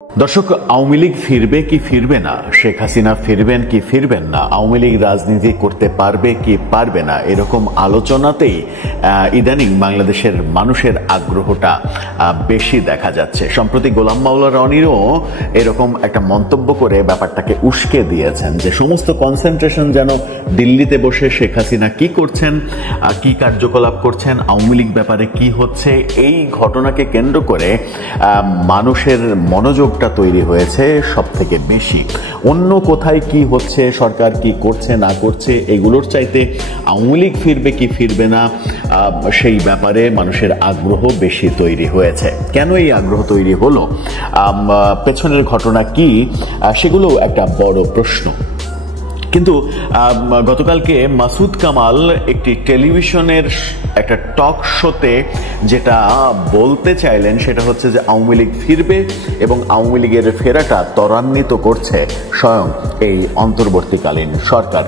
দর্শক, আওয়ামী লীগ ফিরবে কি ফিরবে না, শেখ হাসিনা ফিরবেন কি ফিরবেন না, আওয়ামী লীগ রাজনীতি করতে পারবে কি পারবে না, এরকম আলোচনাতেই ইদানিং বাংলাদেশের মানুষের আগ্রহটা বেশি দেখা যাচ্ছে। সম্প্রতি গোলাম মাওলা রনিরও এরকম একটা মন্তব্য করে ব্যাপারটাকে উস্কে দিয়েছেন যে সমস্ত কনসেন্ট্রেশন যেন দিল্লিতে বসে শেখ হাসিনা কি করছেন, কি কার্যকলাপ করছেন, আওয়ামী লীগ ব্যাপারে কি হচ্ছে, এই ঘটনাকে কেন্দ্র করে মানুষের মনোযোগটা তৈরি হয়েছে সব থেকে বেশি। অন্য কোথায় কি হচ্ছে, সরকার কি করছে না করছে, এগুলোর চাইতে আওয়ামী লীগ ফিরবে কি ফিরবে না সেই ব্যাপারে মানুষের আগ্রহ বেশি তৈরি হয়েছে। কেন এই আগ্রহ তৈরি হলো, পেছনের ঘটনা কি, সেগুলো একটা বড় প্রশ্ন। কিন্তু গতকালকে মাসুদ কামাল একটি টেলিভিশনের একটা টক শোতে যেটা বলতে চাইলেন সেটা হচ্ছে যে আওয়ামী লীগ ফিরবে এবং আওয়ামী লীগের ফেরাটা ত্বরান্বিত করছে স্বয়ং এই অন্তর্বর্তীকালীন সরকার।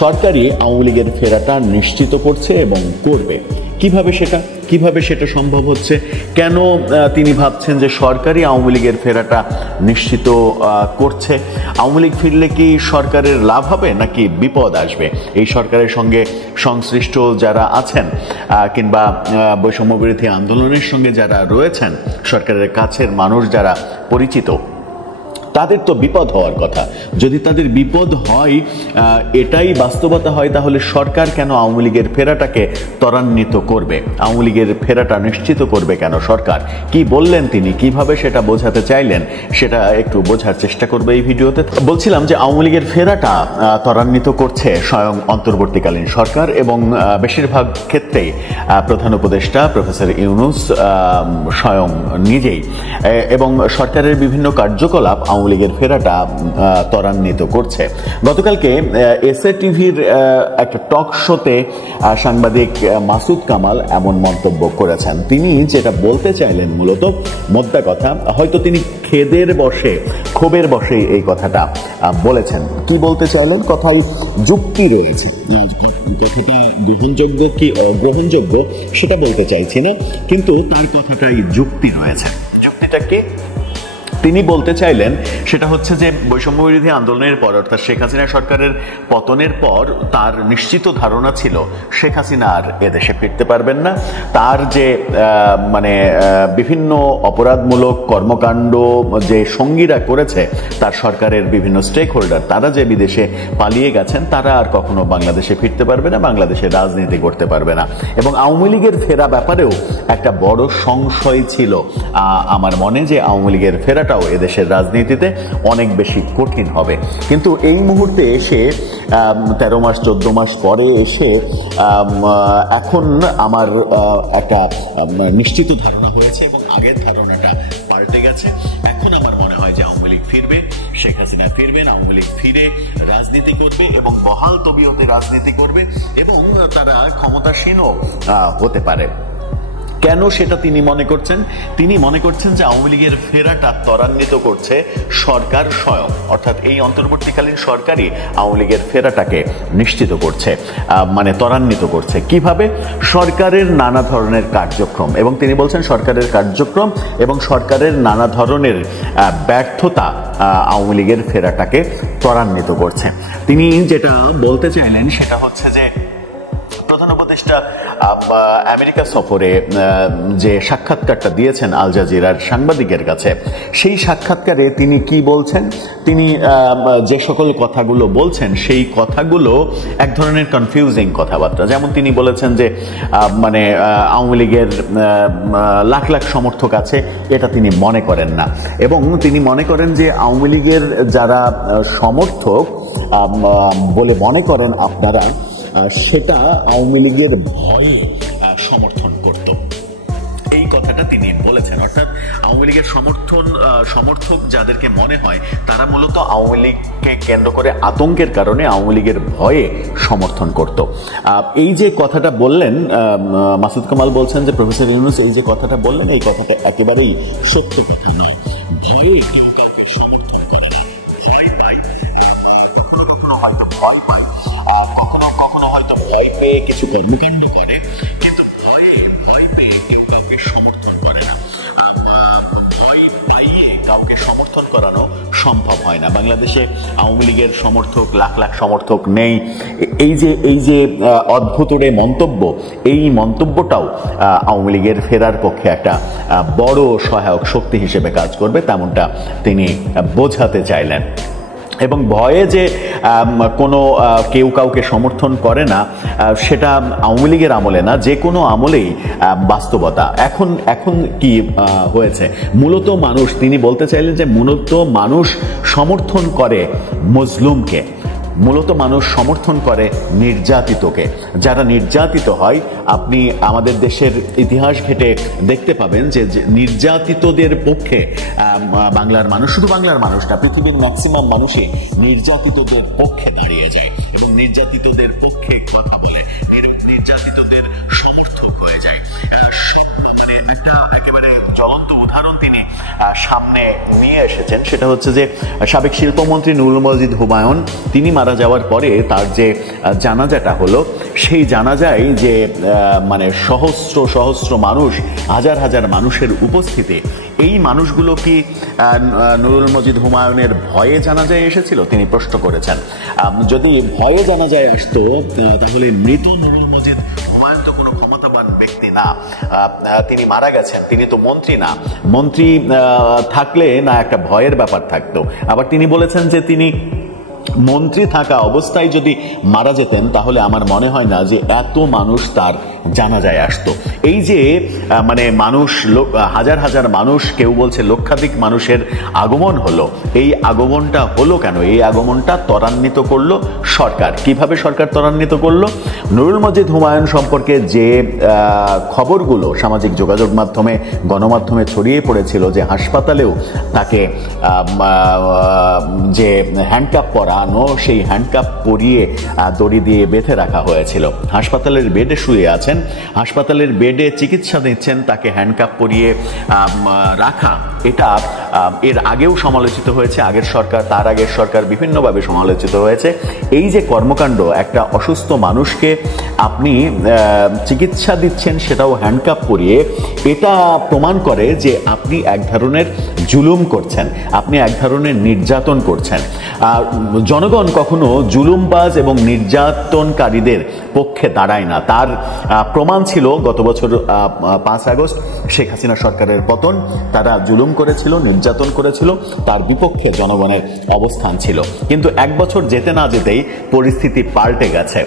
সরকারই আওয়ামী লীগের ফেরাটা নিশ্চিত করছে এবং করবে। কিভাবে সেটা সম্ভব হচ্ছে? কেন তিনি ভাবছেন যে সরকারই আওয়ামী লীগের ফেরাটা নিশ্চিত করছে? আওয়ামী লীগ ফিরলে কি সরকারের লাভ হবে নাকি বিপদ আসবে? এই সরকারের সঙ্গে সংশ্লিষ্ট যারা আছেন কিংবা বৈষম্য বিরোধী আন্দোলনের সঙ্গে যারা রয়েছেন, সরকারের কাছের মানুষ যারা পরিচিত, তাদের তো বিপদ হওয়ার কথা। যদি তাদের বিপদ হয়, এটাই বাস্তবতা হয়, তাহলে সরকার কেন আওয়ামী লীগের ফেরাটাকে ত্বরান্বিত করবে, আওয়ামী লীগের ফেরাটা নিশ্চিত করবে কেন সরকার? কি বললেন তিনি, কিভাবে সেটা বোঝাতে চাইলেন, সেটা একটু বোঝার চেষ্টা করবে এই ভিডিওতে। বলছিলাম যে আওয়ামী লীগের ফেরাটা ত্বরান্বিত করছে স্বয়ং অন্তর্বর্তীকালীন সরকার এবং বেশিরভাগ ক্ষেত্রেই প্রধান উপদেষ্টা প্রফেসর ইউনূস স্বয়ং নিজেই, এবং সরকারের বিভিন্ন কার্যকলাপ আওয়ামী লীগের ফেরাটা ত্বরান্বিত করছে। গতকালকে এসএ টিভির একটা টক শোতে সাংবাদিক মাসুদ কামাল এমন মন্তব্য করেছেন। তিনি যেটা বলতে চাইলেন মূলত মোদ্দা কথা, হয়তো তিনি ক্ষোভের বসে এই কথাটা বলেছেন। কি বলতে চাইলেন, কথাই যুক্তি রয়েছে। কথাটি গ্রহণযোগ্য কি অগ্রহণযোগ্য সেটা বলতে চাইছি না, কিন্তু তার কথাটাই যুক্তি রয়েছে। যুক্তিটা কি তিনি বলতে চাইলেন সেটা হচ্ছে যে বৈষম্য বিরোধী আন্দোলনের পর, অর্থাৎ শেখ হাসিনা সরকারের পতনের পর তার নিশ্চিত ধারণা ছিল শেখ হাসিনা আর এদেশে ফিরতে পারবেন না। তার যে বিভিন্ন অপরাধমূলক কর্মকাণ্ড যে সঙ্গীরা করেছে, তার সরকারের বিভিন্ন স্টেক হোল্ডার, তারা যে বিদেশে পালিয়ে গেছেন, তারা আর কখনো বাংলাদেশে ফিরতে পারবে না, বাংলাদেশে রাজনীতি করতে পারবে না। এবং আওয়ামী লীগের ফেরা ব্যাপারেও একটা বড় সংশয় ছিল আমার মনে, যে আওয়ামী লীগের ফেরাটা এদেশের রাজনীতিতে অনেক বেশি কঠিন হবে। কিন্তু এই মুহূর্তে এসে 13 মাস 14 মাস পরে এসে এখন আমার একটা নিশ্চিত ধারণা হয়েছে এবং আগের ধারণাটা পাল্টে গেছে। এখন আমার মনে হয় যে আওয়ামী লীগ ফিরবে, শেখ হাসিনা ফিরবেন, আওয়ামী লীগ ফিরে রাজনীতি করবে এবং বহাল তবিয়তে রাজনীতি করবে এবং তারা ক্ষমতাসীনও হতে পারে। কেন সেটা তিনি মনে করছেন? তিনি মনে করছেন যে আওয়ামী লীগের ফেরাটা ত্বরান্বিত করছে সরকার স্বয়ং, অর্থাৎ এই অন্তর্বর্তীকালীন সরকারই আওয়ামী লীগের ফেরাটাকে নিশ্চিত করছে, মানে ত্বরান্বিত করছে। কিভাবে? সরকারের নানা ধরনের কার্যক্রম, এবং তিনি বলছেন সরকারের কার্যক্রম এবং সরকারের নানা ধরনের ব্যর্থতা আওয়ামী লীগের ফেরাটাকে ত্বরান্বিত করছে। তিনি যেটা বলতে চাইলেন সেটা হচ্ছে যে প্রধান উপদেষ্টা আমেরিকা সফরে যে সাক্ষাৎকারটা দিয়েছেন আল জাজিরার সাংবাদিকের কাছে, সেই সাক্ষাৎকারে তিনি কি বলছেন, তিনি যে সকল কথাগুলো বলছেন সেই কথাগুলো এক ধরনের কনফিউজিং কথাবার্তা। যেমন তিনি বলেছেন যে মানে আওয়ামী লীগের লাখ লাখ সমর্থক আছে, এটা তিনি মনে করেন না, এবং তিনি মনে করেন যে আওয়ামী লীগের যারা সমর্থক বলে মনে করেন আপনারা, সেটা আওয়ামী লীগের ভয়ে সমর্থন করত। এই কথাটা তিনি বলেছেন, অর্থাৎ আওয়ামী লীগের সমর্থক যাদেরকে মনে হয়, তারা মূলত আওয়ামী লীগকে কেন্দ্র করে আতঙ্কের কারণে আওয়ামী লীগের ভয়ে সমর্থন করত। এই যে কথাটা বললেন মাসুদ কামাল, বলছেন যে প্রফেসর ইউনূস এই যে কথাটা বললেন, এই কথাটা একেবারেই সত্য কথা নয়। ভয়ে কেউ কাউকে সমর্থন করে না, ভয় পায়, কখনো হয়তো ভয় পায়, কখনো হয়তো ভয় পেয়ে কিছু কর্মকাণ্ড করে, কিন্তু ভয় পেয়ে কেউ কাউকে সমর্থন করে না, ভয় পাইয়ে কাউকে সমর্থন সমর্থন করানো সম্ভব হয় না। বাংলাদেশে আওয়ামী লীগের সমর্থক লাখ লাখ সমর্থক নেই। এই যে অদ্ভুত মন্তব্য, এই মন্তব্যটাও আওয়ামী লীগের ফেরার পক্ষে একটা বড় সহায়ক শক্তি হিসেবে কাজ করবে, তেমনটা তিনি বোঝাতে চাইলেন। এবং ভয়ে যে কোনো কেউ কাউকে সমর্থন করে না, সেটা আওয়ামী লীগের আমলে না, যে কোনো আমলেই বাস্তবতা। এখন কি হয়েছে, মূলত মানুষ, তিনি বলতে চাইলেন যে মূলত মানুষ সমর্থন করে মজলুমকে, মূলত মানুষ সমর্থন করে নির্যাতিতকে। যারা নির্যাতিত হয়, আপনি আমাদের দেশের ইতিহাস ঘেটে দেখতে পাবেন যে নির্যাতিতদের পক্ষে বাংলার মানুষ, শুধু বাংলার মানুষ না, পৃথিবীর ম্যাক্সিমাম মানুষই নির্যাতিতদের পক্ষে দাঁড়িয়ে যায় এবং নির্যাতিতদের পক্ষে কথা বলে, নির্যাতিতদের সমর্থক হয়ে যায়। মানে একটা একেবারে জ্বলন্ত উদাহরণ তিনি সামনে নিয়ে এসেছেন, সেটা হচ্ছে যে সাবেক শিল্পমন্ত্রী নুরুল মজিদ হুমায়ুন, তিনি মারা যাওয়ার পরে তার যে জানাজাটা হলো, সেই জানাজায় যে মানে সহস্র সহস্র মানুষ, হাজার হাজার মানুষের উপস্থিতি, এই মানুষগুলো কি নুরুল মজিদ হুমায়ুনের ভয়ে জানাজায় এসেছিল, তিনি প্রশ্ন করেছেন। যদি ভয়ে জানাজায় আসতো, তাহলে মৃত নুরুল মজিদ হুমায়ুন তো কোনো ক্ষমতাবান ব্যক্তি না, তিনি মারা গেছেন, তিনি তো মন্ত্রী না। মন্ত্রী থাকলে না একটা ভয়ের ব্যাপার থাকতো। আবার তিনি বলেছেন যে তিনি মন্ত্রী থাকা অবস্থায় যদি মারা যেতেন, তাহলে আমার মনে হয় না যে এত মানুষ তার জানাজায় আসতো। এই যে মানে মানুষ, হাজার হাজার মানুষ, কেউ বলছে লক্ষাধিক মানুষের আগমন হলো, এই আগমনটা হলো কেন? এই আগমনটা ত্বরান্বিত করলো সরকার। কিভাবে সরকার ত্বরান্বিত করলো? নুরুল মজিদ হুমায়ুন সম্পর্কে যে খবরগুলো সামাজিক যোগাযোগ মাধ্যমে, গণমাধ্যমে ছড়িয়ে পড়েছিল, যে হাসপাতালেও তাকে যে হ্যান্ডকাপ পরানো, সেই হ্যান্ডকাপ পরিয়ে দড়ি দিয়ে বেঁধে রাখা হয়েছিল, হাসপাতালের বেডে শুয়ে আছেন, হাসপাতালের বেডে চিকিৎসা দিচ্ছেন, তাকে হ্যান্ডকাপ পরিয়ে রাখা, এটা এর আগেও সমালোচিত হয়েছে। আগের সরকার, তার আগের সরকার বিভিন্নভাবে সমালোচিত হয়েছে। এই যে কর্মকাণ্ড, একটা অসুস্থ মানুষকে আপনি চিকিৎসা দিচ্ছেন, সেটাও হ্যান্ডকাপ পরিয়ে, এটা প্রমাণ করে যে আপনি এক ধরনের জুলুম করছেন, আপনি এক ধরনের নির্যাতন করছেন। জনগণ কখনো জুলুমবাজ এবং নির্যাতনকারীদের পক্ষে দাঁড়ায় না। তার প্রমাণ ছিল গত বছর 5 আগস্ট শেখ হাসিনা সরকারের পতন। তারা জুলুম করেছিল, নির্যাতন করেছিল, তার বিপক্ষে জনগণের অবস্থান ছিল। কিন্তু 1 বছর যেতে না যেতেই পরিস্থিতি পাল্টে গেছে।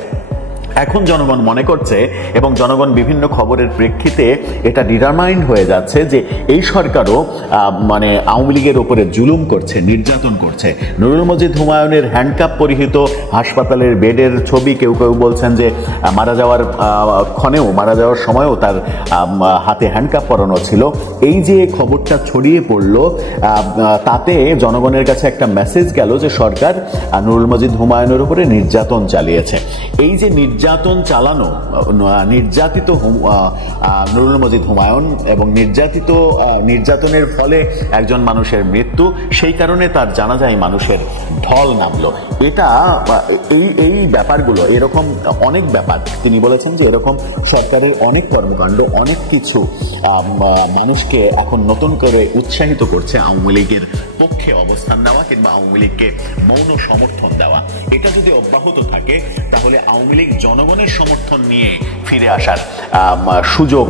এখন জনগণ মনে করছে, এবং জনগণ বিভিন্ন খবরের প্রেক্ষিতে এটা ডিটারমাইন্ড হয়ে যাচ্ছে, যে এই সরকারও মানে আওয়ামী লীগের উপরে জুলুম করছে, নির্যাতন করছে। নুরুল মজিদ হুমায়ুনের হ্যান্ডকাপ পরিহিত হাসপাতালের বেডের ছবি, কেউ কেউ বলছেন যে মারা যাওয়ার সময়ও তার হাতে হ্যান্ডকাপ পরানো ছিল। এই যে খবরটা ছড়িয়ে পড়লো, তাতে জনগণের কাছে একটা মেসেজ গেল যে সরকার নুরুল মজিদ হুমায়ুনের উপরে নির্যাতন চালিয়েছে। এই যে নির্যাতন চালানো, নির্যাতিত নুরুল মজিদ হুমায়ুন এবং নির্যাতনের ফলে একজন মানুষের মৃত্যু, সেই কারণে তার জানাজায় মানুষের ঢল নামলো। এটা এই ব্যাপারগুলো, এরকম অনেক ব্যাপার, তিনি বলেছেন যে এরকম সরকারের অনেক কর্মকাণ্ড, অনেক কিছু মানুষকে এখন নতুন করে উৎসাহিত করছে আওয়ামী লীগের পক্ষে অবস্থান নেওয়া কিংবা আওয়ামী লীগকে মৌন সমর্থন দেওয়া। এটা যদি অব্যাহত থাকে, তাহলে আওয়ামী লীগ জনগণের সমর্থন নিয়ে ফিরে আসার সুযোগ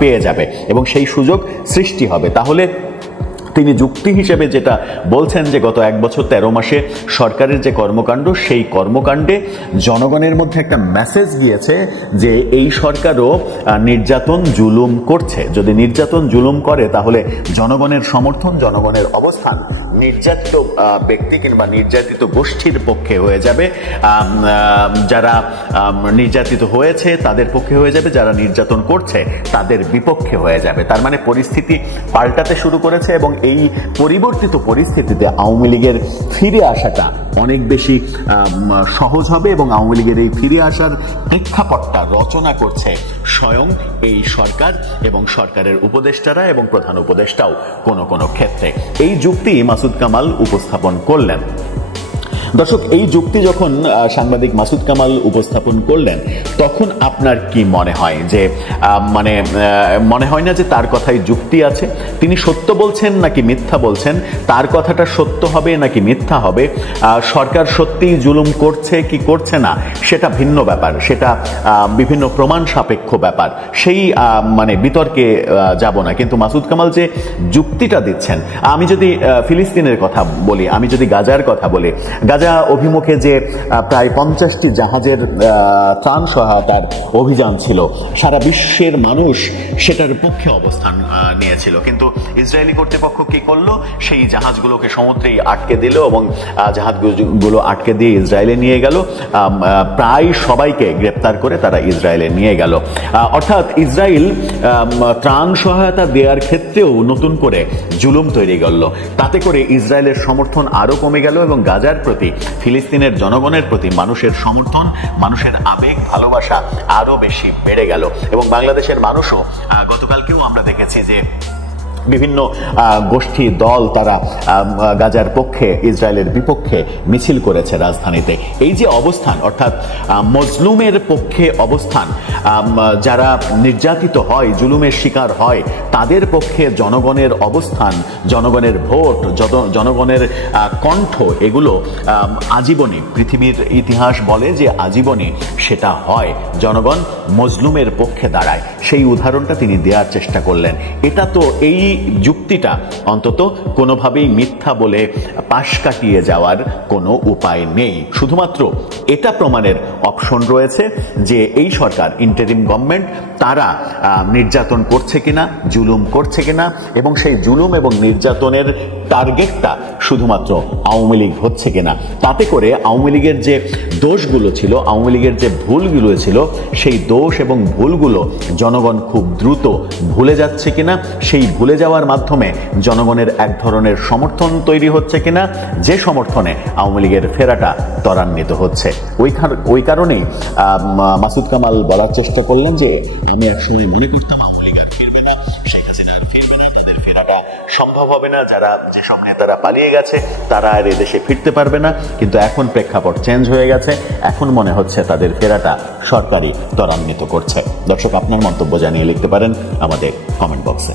পেয়ে যাবে এবং সেই সুযোগ সৃষ্টি হবে। তাহলে তিনি যুক্তি হিসেবে যেটা বলছেন যে গত 1 বছর 13 মাসে সরকারের যে কর্মকাণ্ড, সেই কর্মকাণ্ডে জনগণের মধ্যে একটা মেসেজ গিয়েছে যে এই সরকারও নির্যাতন জুলুম করছে। যদি নির্যাতন জুলুম করে, তাহলে জনগণের সমর্থন, জনগণের অবস্থান নির্যাতিত ব্যক্তি কিংবা নির্যাতিত গোষ্ঠীর পক্ষে হয়ে যাবে। যারা নির্যাতিত হয়েছে তাদের পক্ষে হয়ে যাবে, যারা নির্যাতন করছে তাদের বিপক্ষে হয়ে যাবে। তার মানে পরিস্থিতি পাল্টাতে শুরু করেছে এবং এই পরিবর্তিত পরিস্থিতিতে আওয়ামী লীগের ফিরে আসাটা অনেক বেশি সহজ হবে এবং আওয়ামী লীগের এই ফিরে আসার প্রেক্ষাপটটা রচনা করছে স্বয়ং এই সরকার এবং সরকারের উপদেষ্টারা এবং প্রধান উপদেষ্টাও কোনো কোনো ক্ষেত্রে। এই যুক্তি মাসুদ কামাল উপস্থাপন করলেন। দর্শক, এই যুক্তি যখন সাংবাদিক মাসুদ কামাল উপস্থাপন করলেন, তখন আপনার কি মনে হয় যে মনে হয় না যে তার কথায় যুক্তি আছে? তিনি সত্য বলছেন নাকি মিথ্যা বলছেন? তার কথাটা সত্য হবে নাকি মিথ্যা হবে? সরকার সত্যিই জুলুম করছে কি করছে না সেটা ভিন্ন ব্যাপার, সেটা বিভিন্ন প্রমাণ সাপেক্ষ ব্যাপার, সেই বিতর্কে যাব না। কিন্তু মাসুদ কামাল যে যুক্তিটা দিচ্ছেন, আমি যদি ফিলিস্তিনের কথা বলি, আমি যদি গাজার কথা বলি, গাজা অভিমুখে যে প্রায় 50টি জাহাজের ত্রাণ সহায়তার অভিযান ছিল, সারা বিশ্বের মানুষ সেটার পক্ষে অবস্থান নিয়েছিল, কিন্তু ইসরায়েলি কর্তৃপক্ষ কি করলো? সেই জাহাজগুলোকে সমুদ্রেই আটকে দিল এবং জাহাজগুলো আটকে দিয়ে ইসরায়েলে নিয়ে গেল। প্রায় সবাইকে গ্রেপ্তার করে তারা ইসরায়েলে নিয়ে গেল। অর্থাৎ ইসরায়েল ত্রাণ সহায়তা দেওয়ার ক্ষেত্রেও নতুন করে জুলুম তৈরি করলো। তাতে করে ইসরায়েলের সমর্থন আরো কমে গেল এবং গাজার প্রতি, ফিলিস্তিনের জনগণের প্রতি মানুষের সমর্থন, মানুষের আবেগ ভালোবাসা আরো বেশি বেড়ে গেল। এবং বাংলাদেশের মানুষও গতকালকেও আমরা দেখেছি যে বিভিন্ন গোষ্ঠী দল তারা গাজার পক্ষে, ইসরায়েলের বিপক্ষে মিছিল করেছে রাজধানীতে। এই যে অবস্থান, অর্থাৎ মজলুমের পক্ষে অবস্থান, যারা নির্যাতিত হয়, জুলুমের শিকার হয়, তাদের পক্ষে জনগণের অবস্থান, জনগণের ভোট, জনগণের কণ্ঠ, এগুলো আজীবনই, পৃথিবীর ইতিহাস বলে যে আজীবনই সেটা হয়। জনগণ মজলুমের পক্ষে দাঁড়ায়, সেই উদাহরণটা তিনি দেওয়ার চেষ্টা করলেন। এটা তো, এই যুক্তিটা অন্তত কোনোভাবেই মিথ্যা বলে পাশ কাটিয়ে যাওয়ার কোনো উপায় নেই। শুধুমাত্র এটা প্রমাণের অপশন রয়েছে যে এই সরকার, ইন্টারিম গভর্নমেন্ট, তারা নির্যাতন করছে কিনা, জুলুম করছে কিনা, এবং সেই জুলুম এবং নির্যাতনের টার্গেটটা শুধুমাত্র আওয়ামী লীগ হচ্ছে কিনা। তাতে করে আওয়ামী লীগের যে দোষগুলো ছিল, আওয়ামী লীগের যে ভুলগুলো ছিল, সেই দোষ এবং ভুলগুলো জনগণ খুব দ্রুত ভুলে যাচ্ছে কিনা, সেই ভুলে যাওয়ার মাধ্যমে জনগণের এক ধরনের সমর্থন তৈরি হচ্ছে কিনা, যে সমর্থনে আওয়ামী লীগের ফেরাটা ত্বরান্বিত হচ্ছে। ওই কারণেই মাসুদ কামাল বলার চেষ্টা করলেন যে আমি একসময় মনে করতাম আওয়ামী লীগ আর ফিরবে না, শেখ হাসিনা আর ফিরবে না, তাদের ফেরাটা সম্ভব হবে না, যেসব নেতারা পালিয়ে গেছে তারা আর এদেশে ফিরতে পারবে না। কিন্তু এখন প্রেক্ষাপট চেঞ্জ হয়ে গেছে, এখন মনে হচ্ছে তাদের ফেরাটা সরকারই ত্বরান্বিত করছে। দর্শক, আপনার মন্তব্য জানিয়ে লিখতে পারেন আমাদের কমেন্ট বক্সে।